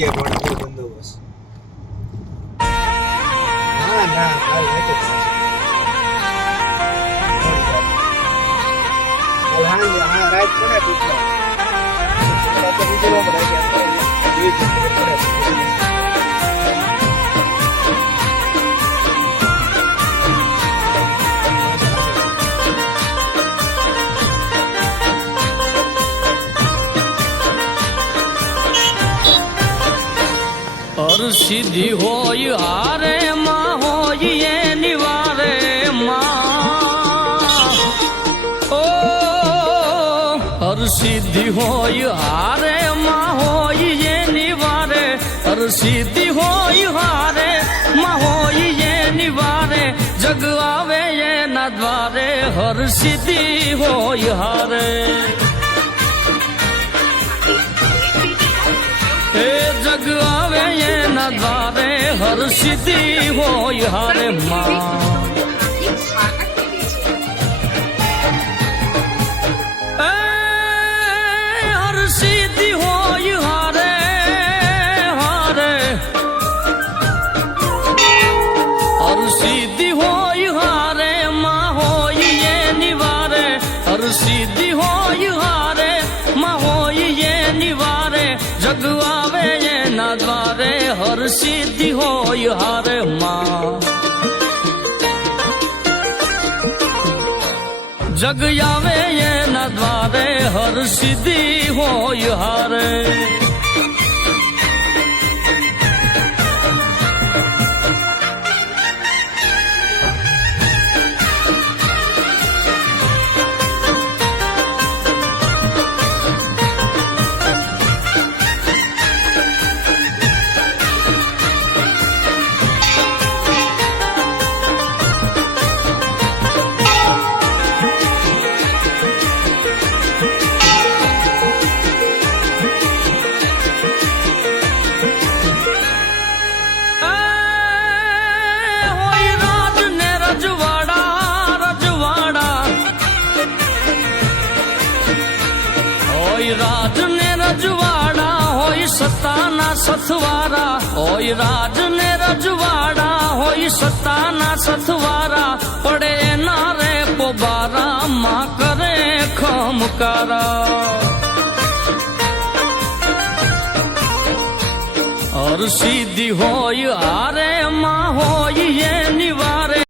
કરીએ પણ આપણો બંદોબસ્ત. ના ના કાલ રાતે જ છે. કાલ હાંજે રાત પડે ટૂંકમાં તો બીજું ન પડે સિદ્ધિ હોય હારે માં હોય એ નિવારે માં ઓ હર સિદ્ધિ હોય હારે માં હોય એ નિવારે હર સિદ્ધિ હોય હારે માં હોય એ નિવારે જગ આવે એના દ્વારે હર સિદ્ધિ હોય હારે હે જગ આવે એના દ્વારે હર સિદ્ધિ હોય હારે માં હર સિદ્ધિ હોય હારે હારે હર સિદ્ધિ હોય હારે માં હોય એ નિવારે હર સિદ્ધિ હોય હારે માં હોય એ નિવારે જગ આવે એના દ્વારે હર સિદ્ધિ હોય હારે માં જગ આવે એના દ્વારે હર સિદ્ધિ હોય હારે રાજ ને રજવાડા હોય સત્તાના સથવારા હોય રાજ ને રજવાડા હોય સત્તાના સથવારા પડે એના રે પોબારા માં કરે ખમકારા હર સિદ્ધિ હોય હારે માં હોય